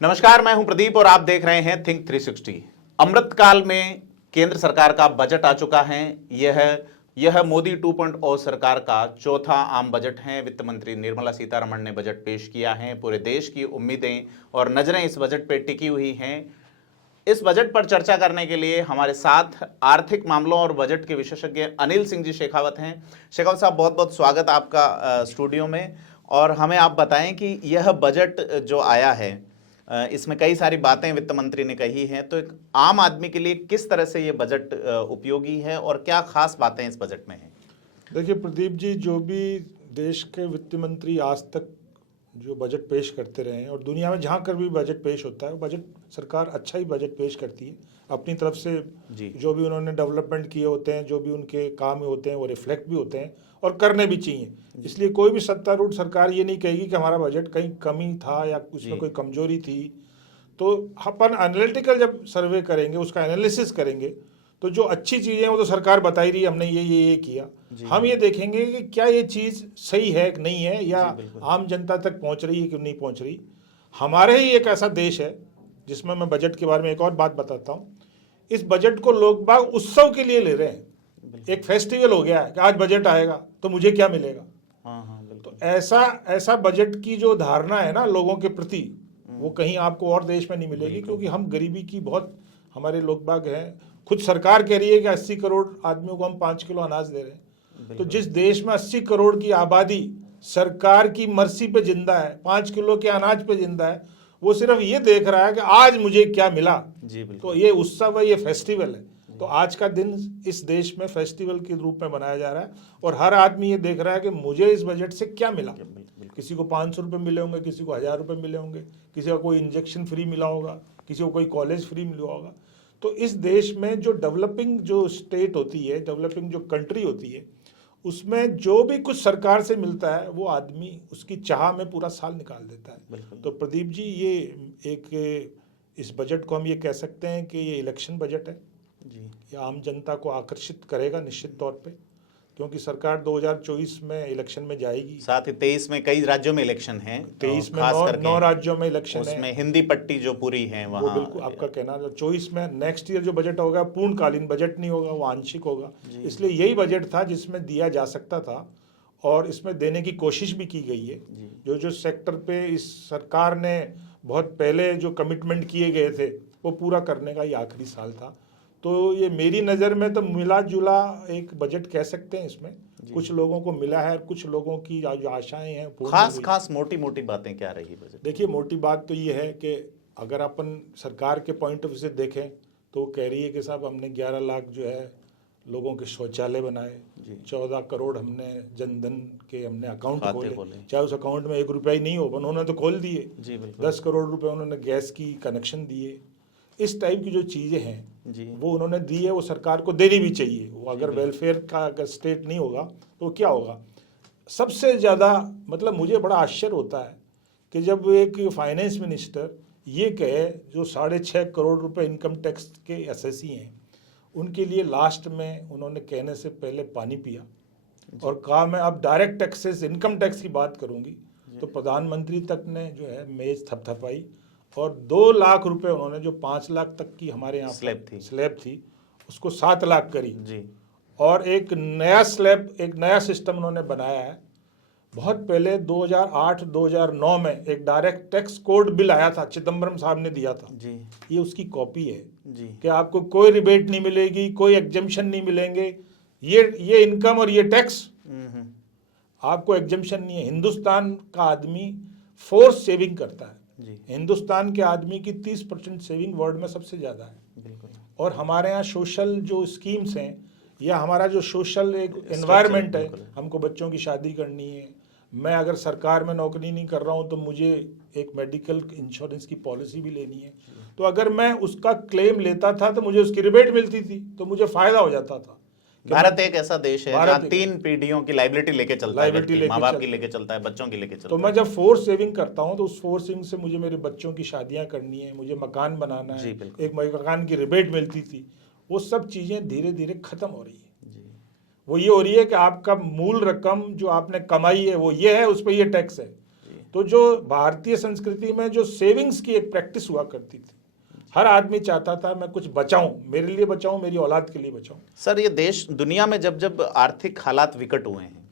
नमस्कार, मैं हूं प्रदीप और आप देख रहे हैं थिंक 360। अमृतकाल में केंद्र सरकार का बजट आ चुका है। यह मोदी 2.0 सरकार का चौथा आम बजट है। वित्त मंत्री निर्मला सीतारमण ने बजट पेश किया है। पूरे देश की उम्मीदें और नजरें इस बजट पर टिकी हुई हैं। इस बजट पर चर्चा करने के लिए हमारे साथ आर्थिक मामलों और बजट के विशेषज्ञ अनिल सिंह जी शेखावत हैं। शेखावत साहब, बहुत बहुत स्वागत आपका स्टूडियो में। और हमें आप बताएं कि यह बजट जो आया है, इसमें कई सारी बातें वित्त मंत्री ने कही हैं, तो एक आम आदमी के लिए किस तरह से ये बजट उपयोगी है और क्या खास बातें इस बजट में हैं? देखिए प्रदीप जी, जो भी देश के वित्त मंत्री आज तक जो बजट पेश करते रहे हैं और दुनिया में जहाँ कर भी बजट पेश होता है, वो बजट सरकार अच्छा ही बजट पेश करती है अपनी तरफ से। जो भी उन्होंने डेवलपमेंट किए होते हैं, जो भी उनके काम होते हैं, वो रिफ्लेक्ट भी होते हैं और करने भी चाहिए। इसलिए कोई भी सत्तारूढ़ सरकार ये नहीं कहेगी कि हमारा बजट कहीं कमी था या उसमें कोई कमजोरी थी। तो अपन एनालिटिकल जब सर्वे करेंगे, उसका एनालिसिस करेंगे, तो जो अच्छी चीज़ें हैं वो तो सरकार बता ही रही है, हमने ये किया। हम ये देखेंगे कि क्या ये चीज़ सही है कि नहीं है, या आम जनता तक पहुंच रही है कि नहीं पहुंच रही। हमारे ही एक ऐसा देश है जिसमें मैं बजट के बारे में एक और बात बताता हूँ। इस बजट को लोग बाग उत्सव के लिए ले रहे हैं। एक फेस्टिवल हो गया है कि आज बजट आएगा तो मुझे क्या मिलेगा। तो ऐसा बजट की जो धारणा है ना लोगों के प्रति, वो कहीं आपको और देश में नहीं मिलेगी। क्योंकि हम गरीबी की बहुत, हमारे लोग बाग हैं, खुद सरकार कह रही है कि 80 करोड़ आदमियों को हम 5 किलो अनाज दे रहे हैं। तो जिस देश में 80 करोड़ की आबादी सरकार की मर्जी पे जिंदा है, 5 किलो के अनाज पे जिंदा है, वो सिर्फ ये देख रहा है कि आज मुझे क्या मिला। तो ये उत्सव है, ये फेस्टिवल है। तो आज का दिन इस देश में फेस्टिवल के रूप में मनाया जा रहा है और हर आदमी ये देख रहा है कि मुझे इस बजट से क्या मिला। किसी को 500 रुपये मिले होंगे, किसी को 1000 रुपये मिले होंगे, किसी को कोई इंजेक्शन फ्री मिला होगा, किसी को कोई कॉलेज फ्री मिला होगा। तो इस देश में जो डेवलपिंग जो स्टेट होती है, डेवलपिंग जो कंट्री होती है, उसमें जो भी कुछ सरकार से मिलता है वो आदमी उसकी चाह में पूरा साल निकाल देता है। तो प्रदीप जी, ये एक इस बजट को हम ये कह सकते हैं कि ये इलेक्शन बजट है जी। ये आम जनता को आकर्षित करेगा निश्चित तौर पे, क्योंकि सरकार 2024 में इलेक्शन में जाएगी। साथ ही 23 में कई राज्यों में इलेक्शन है। 23 में 9 राज्यों में इलेक्शन है। उसमें हिंदी पट्टी जो पूरी है वहाँ, वो बिल्कुल आपका कहना। 24 में नेक्स्ट ईयर जो बजट होगा पूर्णकालीन बजट नहीं होगा, वो आंशिक होगा। इसलिए यही बजट था जिसमें दिया जा सकता था और इसमें देने की कोशिश भी की गई है। जो सेक्टर पे इस सरकार ने बहुत पहले जो कमिटमेंट किए गए थे वो पूरा करने का ये आखिरी साल था। तो ये मेरी नज़र में तो मिला जुला एक बजट कह सकते हैं। इसमें कुछ लोगों को मिला है, कुछ लोगों की जो आशाएं हैं खास मोटी मोटी बातें क्या रही बजट? देखिए, मोटी बात तो ये है कि अगर अपन सरकार के पॉइंट ऑफ व्यू से देखें तो वो कह रही है कि साहब हमने 11 लाख जो है लोगों के शौचालय बनाए, 14 करोड़ हमने जनधन के हमने अकाउंट खोले, चाहे उस अकाउंट में 1 रुपया ही नहीं हो, उन्होंने तो खोल दिए। 10 करोड़ रुपए उन्होंने गैस की कनेक्शन दिए। इस टाइप की जो चीज़ें हैं वो उन्होंने दी है, वो सरकार को देनी भी चाहिए। वो अगर वेलफेयर का अगर स्टेट नहीं होगा तो क्या होगा। सबसे ज़्यादा मतलब मुझे बड़ा आश्चर्य होता है कि जब एक फाइनेंस मिनिस्टर ये कहे, जो 6.5 करोड़ रुपए इनकम टैक्स के एसएससी हैं, उनके लिए लास्ट में उन्होंने कहने से पहले पानी पिया और कहा मैं अब डायरेक्ट टैक्सेस, इनकम टैक्स की बात करूँगी। तो प्रधानमंत्री तक ने जो है मेज थपथपाई और 2 लाख रुपए उन्होंने, जो 5 लाख तक की हमारे यहाँ स्लैब थी उसको 7 लाख करी जी। और एक नया स्लैब, एक नया सिस्टम उन्होंने बनाया है। बहुत पहले 2008-2009 में एक डायरेक्ट टैक्स कोड बिल आया था, चिदम्बरम साहब ने दिया था जी। ये उसकी कॉपी है जी। कि आपको कोई रिबेट नहीं मिलेगी, कोई एग्जम्पशन नहीं मिलेंगे, ये इनकम और ये टैक्स आपको एग्जम्पशन नहीं है। हिंदुस्तान का आदमी फोर्स सेविंग करता है। हिंदुस्तान के आदमी की 30% सेविंग वर्ल्ड में सबसे ज़्यादा है। और हमारे यहाँ सोशल जो स्कीम्स हैं या हमारा जो सोशल एक एनवायरनमेंट है, हमको बच्चों की शादी करनी है, मैं अगर सरकार में नौकरी नहीं कर रहा हूँ तो मुझे एक मेडिकल इंश्योरेंस की पॉलिसी भी लेनी है। तो अगर मैं उसका क्लेम लेता था तो मुझे उसकी रिबेट मिलती थी, तो मुझे फ़ायदा हो जाता था। भारत एक ऐसा देश है जहाँ 3 पीढ़ियों की लायबिलिटी लेके चलता है, माँ बाप की लेके चलता है, बच्चों की लेके चलता है। तो मैं जब फोर्स सेविंग करता हूँ तो उस फोर्स सेविंग से मुझे मेरे बच्चों की शादियाँ करनी है, मुझे मकान बनाना है, एक मकान की रिबेट मिलती थी, वो सब चीज़ें धीरे धीरे खत्म हो रही है। वो ये हो रही है कि आपका मूल रकम जो आपने कमाई है वो ये है, उस पर ये टैक्स है। तो जो भारतीय संस्कृति में जो सेविंग्स की एक प्रैक्टिस हुआ करती थी, हर आदमी चाहता था मैं कुछ बचाऊं, मेरे लिए बचाऊं, मेरी औलाद के लिए बचाऊं। सर, ये देश दुनिया में जब जब आर्थिक हालात विकट हुए हैं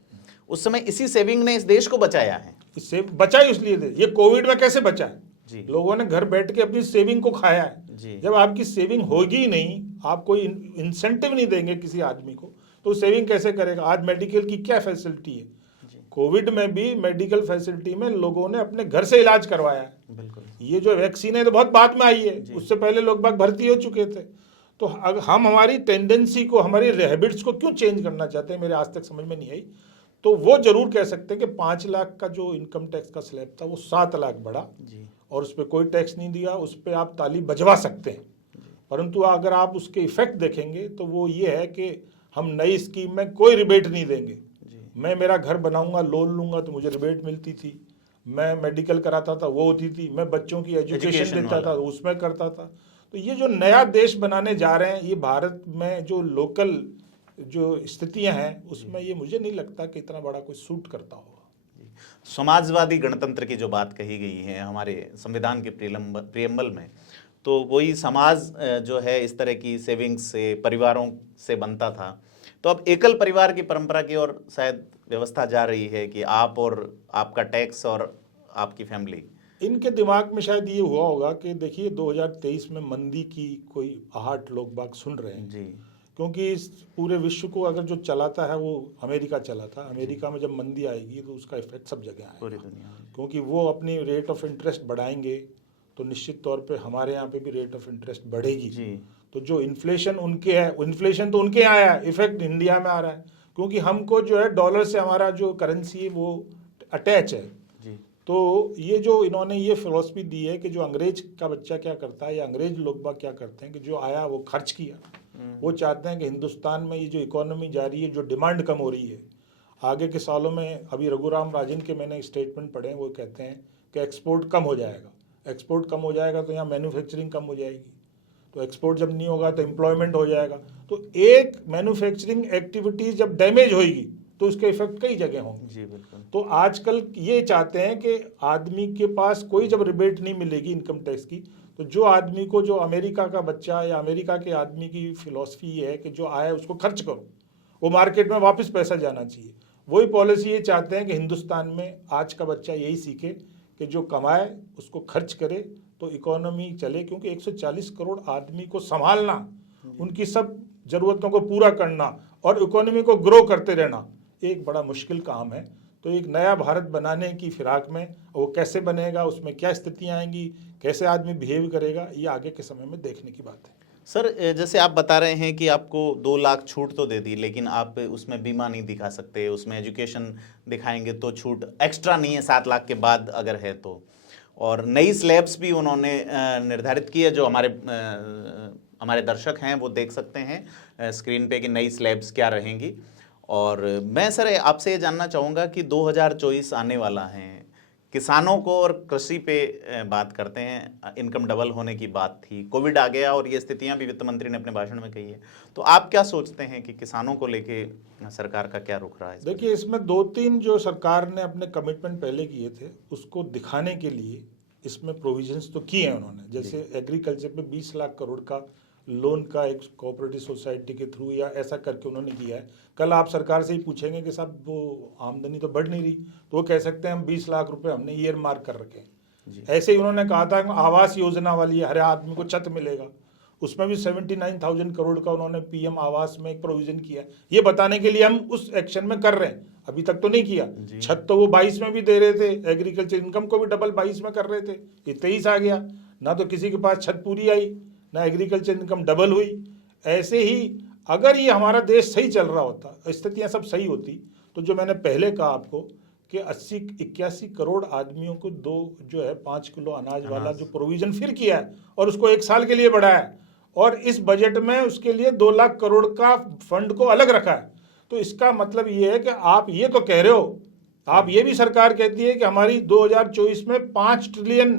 उस समय इसी सेविंग ने इस देश को बचाया है। इससे बचा इसलिए दे, ये कोविड में कैसे बचा है? जी। लोगों ने घर बैठ के अपनी सेविंग को खाया है। जी। जब आपकी सेविंग होगी ही नहीं, आप कोई इंसेंटिव नहीं देंगे किसी आदमी को, तो सेविंग कैसे करेगा? आज मेडिकल की क्या फैसिलिटी है? कोविड में भी मेडिकल फैसिलिटी में लोगों ने अपने घर से इलाज करवाया है। बिल्कुल। ये जो वैक्सीन है तो बहुत बाद में आई है, उससे पहले लोग बाग भर्ती हो चुके थे। तो हम हमारी टेंडेंसी को, हमारी हैबिट्स को क्यों चेंज करना चाहते हैं, मेरे आज तक समझ में नहीं आई। तो वो जरूर कह सकते हैं कि 5 लाख का जो इनकम टैक्स का स्लैब था वो 7 लाख बढ़ा और उस पर कोई टैक्स नहीं दिया, उस पर आप ताली बजवा सकते हैं। परंतु अगर आप उसके इफेक्ट देखेंगे तो वो ये है कि हम नई स्कीम में कोई रिबेट नहीं देंगे। मैं मेरा घर बनाऊंगा, लोन लूंगा तो मुझे रिबेट मिलती थी, मैं मेडिकल कराता था वो होती थी, मैं बच्चों की एजुकेशन देता था उसमें करता था। तो ये जो नया देश बनाने जा रहे हैं, ये भारत में जो लोकल जो स्थितियां हैं उसमें ये मुझे नहीं लगता कि इतना बड़ा कोई सूट करता होगा। समाजवादी गणतंत्र की जो बात कही गई है हमारे संविधान के प्रियम्बल में, तो वही समाज जो है इस तरह की सेविंग्स से, परिवारों से बनता था। तो अब एकल परिवार की परंपरा की ओर शायद व्यवस्था जा रही है कि आप और आपका टैक्स और आपकी फैमिली। इनके दिमाग में शायद ये हुआ होगा कि देखिए 2023 में मंदी की कोई आहट लोग बाग सुन रहे हैं जी, क्योंकि इस पूरे विश्व को अगर जो चलाता है वो अमेरिका चला था। अमेरिका में जब मंदी आएगी तो उसका इफेक्ट सब जगह आएगा पूरी दुनिया में, क्योंकि वो अपनी रेट ऑफ इंटरेस्ट बढ़ाएंगे तो निश्चित तौर पे हमारे यहाँ पे भी रेट ऑफ इंटरेस्ट बढ़ेगी जी। तो जो इन्फ्लेशन उनके है, इन्फ्लेशन तो उनके यहाँ आया है, इफेक्ट इंडिया में आ रहा है क्योंकि हमको जो है डॉलर से हमारा जो करेंसी है वो अटैच है जी। तो ये जो इन्होंने ये फिलॉसफी दी है कि जो अंग्रेज का बच्चा क्या करता है या अंग्रेज लोग बाग क्या करते हैं कि जो आया वो खर्च किया। वो चाहते हैं कि हिंदुस्तान में ये जो इकोनॉमी जा रही है, जो डिमांड कम हो रही है आगे के सालों में, अभी रघुराम राजन के मैंने स्टेटमेंट पढ़े, वो कहते हैं कि एक्सपोर्ट कम हो जाएगा। एक्सपोर्ट कम हो जाएगा तो यहाँ मैन्युफैक्चरिंग कम हो जाएगी, तो एक्सपोर्ट जब नहीं होगा तो एम्प्लॉयमेंट हो जाएगा। तो एक मैन्युफैक्चरिंग एक्टिविटी जब डैमेज होगी तो उसके इफेक्ट कई जगह होंगे। जी बिल्कुल। तो आजकल ये चाहते हैं कि आदमी के पास कोई जब रिबेट नहीं मिलेगी इनकम टैक्स की, तो जो आदमी को, जो अमेरिका का बच्चा या अमेरिका के आदमी की फिलॉसफी ये है कि जो आया उसको खर्च करो, वो मार्केट में वापस पैसा जाना चाहिए। वही पॉलिसी ये चाहते हैं कि हिंदुस्तान में आज का बच्चा यही सीखे कि जो कमाए उसको खर्च करे तो इकोनॉमी चले, क्योंकि 140 करोड़ आदमी को संभालना, उनकी सब जरूरतों को पूरा करना और इकोनॉमी को ग्रो करते रहना एक बड़ा मुश्किल काम है। तो एक नया भारत बनाने की फिराक में वो कैसे बनेगा, उसमें क्या स्थितियाँ आएंगी, कैसे आदमी बिहेव करेगा, ये आगे के समय में देखने की बात है। सर, जैसे आप बता रहे हैं कि आपको 2 लाख छूट तो दे दी, लेकिन आप उसमें बीमा नहीं दिखा सकते, उसमें एजुकेशन दिखाएंगे तो छूट एक्स्ट्रा नहीं है 7 लाख के बाद अगर है तो। और नई स्लैब्स भी उन्होंने निर्धारित की है, जो हमारे दर्शक हैं वो देख सकते हैं स्क्रीन पे कि नई स्लैब्स क्या रहेंगी। और मैं सर आपसे ये जानना चाहूँगा कि 2024 आने वाला है, किसानों को और कृषि पे बात करते हैं, इनकम डबल होने की बात थी, कोविड आ गया और ये स्थितियां भी वित्त मंत्री ने अपने भाषण में कही है। तो आप क्या सोचते हैं कि किसानों को लेके सरकार का क्या रुख रहा है? देखिए, इसमें 2-3 जो सरकार ने अपने कमिटमेंट पहले किए थे उसको दिखाने के लिए इसमें प्रोविजंस तो किए हैं उन्होंने। जैसे एग्रीकल्चर पे 20 लाख करोड़ का लोन का एक कोऑपरेटिव सोसाइटी के थ्रू या ऐसा करके उन्होंने किया है। कल आप सरकार से ही पूछेंगे कि साहब वो आमदनी तो बढ़ नहीं रही, तो वो कह सकते हैं हम 20 लाख रुपए हमने ईयर मार्क कर रखे हैं। ऐसे ही उन्होंने कहा था आवास योजना वाली हर आदमी को छत मिलेगा, उसमें भी 79,000 करोड़ का उन्होंने पीएम आवास में एक प्रोविजन किया। ये बताने के लिए हम उस एक्शन में कर रहे हैं, अभी तक तो नहीं किया। छत तो वो 22 में भी दे रहे थे, एग्रीकल्चर इनकम को भी डबल 22 में कर रहे थे, ये 23 आ गया। ना तो किसी के पास छत पूरी आई, ना एग्रीकल्चर इनकम डबल हुई। ऐसे ही अगर ये हमारा देश सही चल रहा होता, स्थितियां सब सही होती, तो जो मैंने पहले कहा आपको कि 80-81 करोड़ आदमियों को जो है 5 किलो अनाज वाला जो प्रोविजन फिर किया है और उसको 1 साल के लिए बढ़ाया है, और इस बजट में उसके लिए 2 लाख करोड़ का फंड को अलग रखा है। तो इसका मतलब ये है कि आप ये तो कह रहे हो, आप ये भी सरकार कहती है कि हमारी 2024 में 5 ट्रिलियन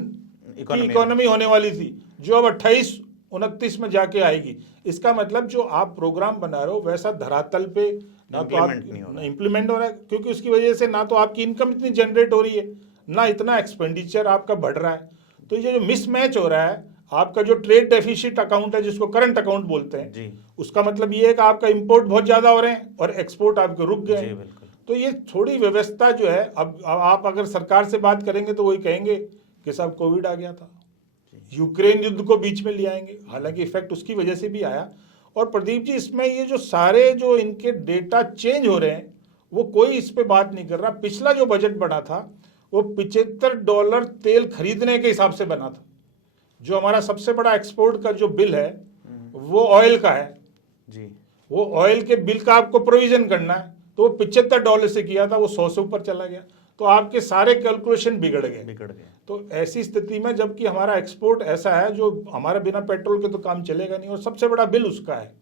की इकोनॉमी होने वाली थी, जो अब 28-29 में जाके आएगी। इसका मतलब जो आप प्रोग्राम बना रहे हो वैसा धरातल पे ना तो आप इम्प्लीमेंट हो रहा है, क्योंकि उसकी वजह से ना तो आपकी इनकम इतनी जनरेट हो रही है, ना इतना एक्सपेंडिचर आपका बढ़ रहा है। तो ये जो मिसमैच हो रहा है, आपका जो ट्रेड डेफिसिट अकाउंट है जिसको करंट अकाउंट बोलते हैं जी उसका मतलब ये है कि आपका इंपोर्ट बहुत ज्यादा हो रहे हैं और एक्सपोर्ट आपके रुक गए जी हैं। बिल्कुल। तो ये थोड़ी व्यवस्था जो है, अब आप अगर सरकार से बात करेंगे तो वही कहेंगे कि साहब कोविड आ गया था, यूक्रेन युद्ध को बीच में ले आएंगे, हालांकि इफेक्ट उसकी वजह से भी आया। और प्रदीप जी, इसमें ये जो सारे जो इनके डेटा चेंज हो रहे हैं वो कोई इस पे बात नहीं कर रहा। पिछला जो बजट बना था वो $75 तेल खरीदने के हिसाब से बना था। जो हमारा सबसे बड़ा एक्सपोर्ट का जो बिल है वो ऑयल का है, जी वो ऑयल के बिल का आपको प्रोविजन करना है, तो वो $75 से किया था, वो 100 से ऊपर चला गया, तो आपके सारे कैलकुलेशन बिगड़ गए। तो ऐसी स्थिति में जबकि हमारा एक्सपोर्ट ऐसा है जो हमारा बिना पेट्रोल के तो काम चलेगा नहीं और सबसे बड़ा बिल उसका है,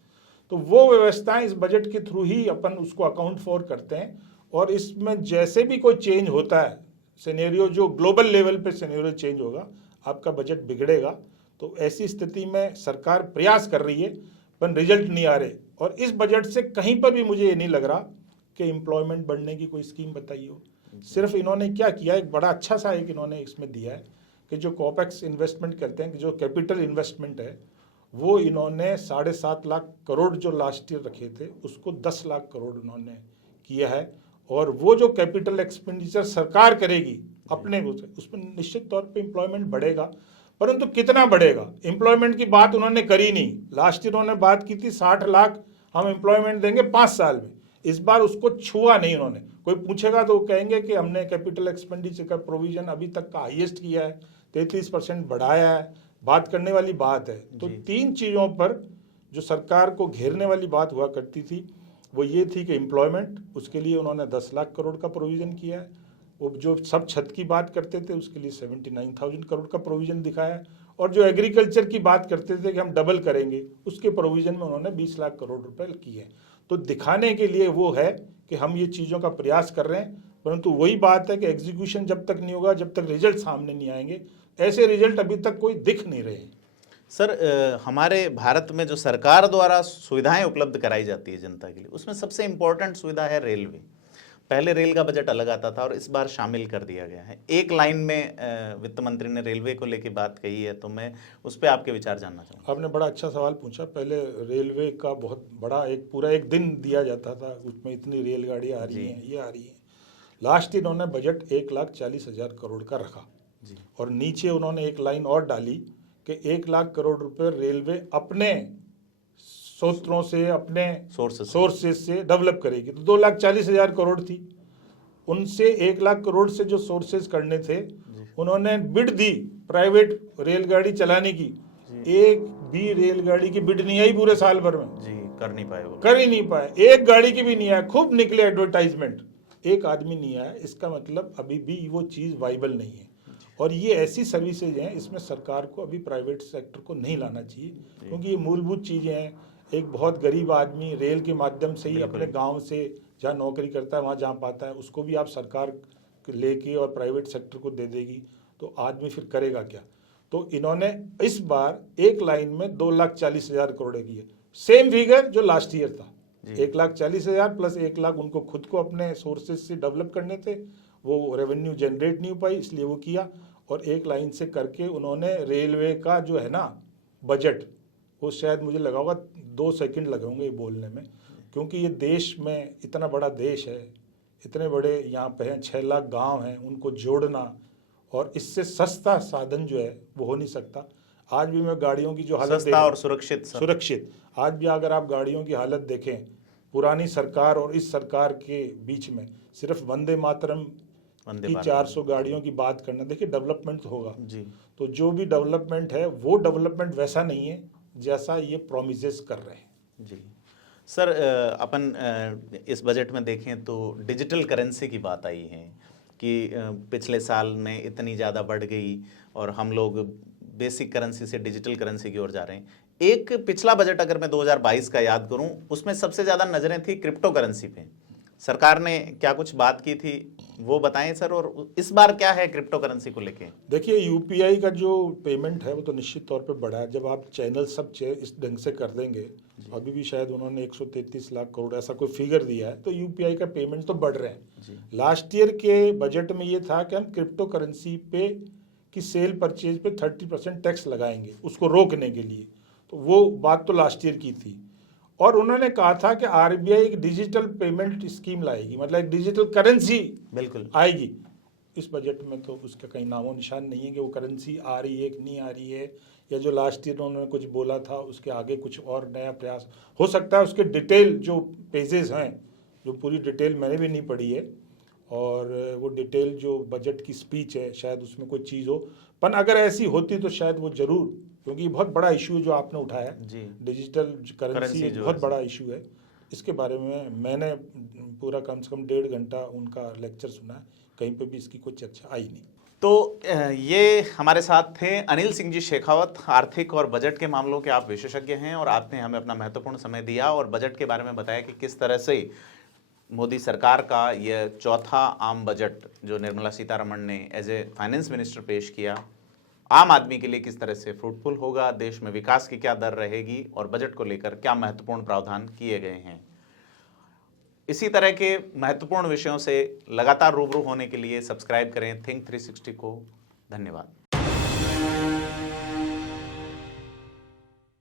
तो वो व्यवस्थाएं इस बजट के थ्रू ही अपन उसको अकाउंट फॉर करते हैं। और इसमें जैसे भी कोई चेंज होता है सिनेरियो, जो ग्लोबल लेवल पे सिनेरियो चेंज होगा, आपका बजट बिगड़ेगा। तो ऐसी स्थिति में सरकार प्रयास कर रही है पर रिजल्ट नहीं आ रहे। और इस बजट से कहीं पर भी मुझे ये नहीं लग रहा कि एम्प्लॉयमेंट बढ़ने की कोई स्कीम बताई हो। सिर्फ इन्होंने क्या किया, एक बड़ा अच्छा सा एक इन्होंने इसमें दिया है कि जो कॉपेक्स इन्वेस्टमेंट करते हैं, जो कैपिटल इन्वेस्टमेंट है, वो इन्होंने 7.5 लाख करोड़ जो लास्ट ईयर रखे थे उसको 10 लाख करोड़ इन्होंने किया है। और वो जो कैपिटल एक्सपेंडिचर सरकार करेगी अपने उसमें निश्चित तौर पे एम्प्लॉयमेंट बढ़ेगा, परंतु कितना बढ़ेगा एम्प्लॉयमेंट की बात उन्होंने करी नहीं। लास्ट ईयर उन्होंने बात की थी 60 लाख हम एम्प्लॉयमेंट देंगे 5 साल में, इस बार उसको छुआ नहीं उन्होंने। कोई पूछेगा तो वो कहेंगे कि हमने कैपिटल एक्सपेंडिचर का प्रोविजन अभी तक का हाईएस्ट किया है, 33% बढ़ाया है, बात करने वाली बात है। तो 3 चीज़ों पर जो सरकार को घेरने वाली बात हुआ करती थी वो ये थी कि एम्प्लॉयमेंट, उसके लिए उन्होंने 10 लाख करोड़ का प्रोविज़न किया है। वो जो सब छत की बात करते थे उसके लिए 79,000 करोड़ का प्रोविज़न दिखाया है। और जो एग्रीकल्चर की बात करते थे कि हम डबल करेंगे, उसके प्रोविज़न में उन्होंने 20 लाख करोड़ रुपए किए हैं। तो दिखाने के लिए वो है कि हम ये चीज़ों का प्रयास कर रहे हैं, परंतु वही बात है कि एग्जीक्यूशन जब तक नहीं होगा, जब तक रिजल्ट सामने नहीं आएंगे, ऐसे रिजल्ट अभी तक कोई दिख नहीं रहे हैं। सर, हमारे भारत में जो सरकार द्वारा सुविधाएं उपलब्ध कराई जाती है जनता के लिए, उसमें सबसे इम्पोर्टेंट सुविधा है रेलवे। पहले रेल का बजट अलग आता था और इस बार शामिल कर दिया गया है। एक लाइन में वित्त मंत्री ने रेलवे को लेकर बात कही है, तो मैं उस पर आपके विचार जानना चाहूँगा। आपने बड़ा अच्छा सवाल पूछा। पहले रेलवे का बहुत बड़ा एक पूरा एक दिन दिया जाता था, उसमें इतनी रेलगाड़ियाँ आ रही हैं, ये आ रही हैं। लास्ट इन्होंने बजट 1,40,000 करोड़ का रखा जी। और नीचे उन्होंने एक लाइन और डाली कि 1 लाख करोड़ रुपए रेलवे अपने स्रोतों से, अपने सोर्सेज से डेवलप करेगी। तो 2,40,000 करोड़ थी, उनसे 1 लाख करोड़ से जो सोर्सेज करने थे उन्होंने बिड दी प्राइवेट रेलगाड़ी चलाने की। एक भी रेलगाड़ी की बिड नहीं आई पूरे साल भर में जी, कर नहीं पाए वो, कर ही नहीं पाए। एक गाड़ी की भी नहीं आया, खूब निकले एडवर्टाइजमेंट, एक आदमी नहीं आया। इसका मतलब अभी भी वो चीज़ वाइबल नहीं है। और ये ऐसी सर्विसेज हैं, इसमें सरकार को अभी प्राइवेट सेक्टर को नहीं लाना चाहिए, क्योंकि ये मूलभूत चीज़ें हैं। एक बहुत गरीब आदमी रेल के माध्यम से ही अपने गांव से जहाँ नौकरी करता है वहाँ जा पाता है, उसको भी आप सरकार लेके और प्राइवेट सेक्टर को दे देगी तो आदमी फिर करेगा क्या। तो इन्होंने इस बार एक लाइन में 2,40,000 करोड़ की है, सेम फिगर जो लास्ट ईयर था। 1,40,000 प्लस 1 लाख उनको खुद को अपने सोर्सेज से डेवलप करने थे, वो रेवेन्यू जनरेट नहीं हो पाई, इसलिए वो किया। और एक लाइन से करके उन्होंने रेलवे का जो है ना बजट, वो शायद मुझे लगा होगा 2 सेकंड लगे होंगे ये बोलने में, क्योंकि ये देश में इतना बड़ा देश है, इतने बड़े यहाँ पे हैं, 6 लाख गांव हैं, उनको जोड़ना और इससे सस्ता साधन जो है वो हो नहीं सकता। आज भी मैं गाड़ियों की जो हालत सस्ता और सुरक्षित आज भी अगर आप गाड़ियों की हालत देखें, पुरानी सरकार और इस सरकार के बीच में सिर्फ वंदे मातरम की 400 गाड़ियों की बात करना, देखिए डेवलपमेंट होगा जी। तो जो भी डेवलपमेंट है वो डेवलपमेंट वैसा नहीं है जैसा ये प्रोमिसेस कर रहे हैं। जी सर, अपन इस बजट में देखें तो डिजिटल करेंसी की बात आई है कि पिछले साल में इतनी ज़्यादा बढ़ गई और हम लोग बेसिक करेंसी से डिजिटल करेंसी की ओर जा रहे हैं। एक पिछला बजट अगर मैं 2022 का याद करूं, उसमें सबसे ज़्यादा नज़रें थी क्रिप्टो करेंसी पे। सरकार ने क्या कुछ बात की थी वो बताएं सर, और इस बार क्या है क्रिप्टो करेंसी को लेके? देखिए, यूपीआई का जो पेमेंट है वो तो निश्चित तौर पे बढ़ा है। जब आप चैनल इस ढंग से कर देंगे, अभी भी शायद उन्होंने 133 लाख करोड़ ऐसा कोई फिगर दिया है, तो यूपीआई का पेमेंट तो बढ़ रहे हैं। लास्ट ईयर के बजट में ये था कि हम क्रिप्टो करेंसी पे की सेल परचेज पे 30% टैक्स लगाएंगे उसको रोकने के लिए, तो वो बात तो लास्ट ईयर की थी। और उन्होंने कहा था कि आरबीआई एक डिजिटल पेमेंट स्कीम लाएगी, मतलब एक डिजिटल करेंसी बिल्कुल आएगी। इस बजट में तो उसका कहीं नामो निशान नहीं है कि वो करेंसी आ रही है कि नहीं आ रही है, या जो लास्ट ईयर उन्होंने कुछ बोला था उसके आगे कुछ और नया प्रयास हो सकता है। उसके डिटेल जो पेजेस हैं, जो पूरी डिटेल मैंने भी नहीं पढ़ी है, और वो डिटेल जो बजट की स्पीच है शायद उसमें कोई चीज़ हो, पर अगर ऐसी होती तो शायद वो जरूर, क्योंकि ये बहुत बड़ा इशू जो आपने उठाया, डिजिटल करेंसी बहुत बड़ा इशू है। इसके बारे में मैंने पूरा कम से कम 1.5 घंटा उनका लेक्चर सुना है, कहीं पे भी इसकी कोई चर्चा आई नहीं। तो ये हमारे साथ थे अनिल सिंह जी शेखावत, आर्थिक और बजट के मामलों के आप विशेषज्ञ हैं, और आपने हमें अपना महत्वपूर्ण समय दिया और बजट के बारे में बताया कि किस तरह से मोदी सरकार का यह चौथा आम बजट जो निर्मला सीतारमण ने एज ए फाइनेंस मिनिस्टर पेश किया, आम आदमी के लिए किस तरह से फ्रूटफुल होगा, देश में विकास की क्या दर रहेगी, और बजट को लेकर क्या महत्वपूर्ण प्रावधान किए गए हैं। इसी तरह के महत्वपूर्ण विषयों से लगातार रूबरू होने के लिए सब्सक्राइब करें थिंक 360 को। धन्यवाद।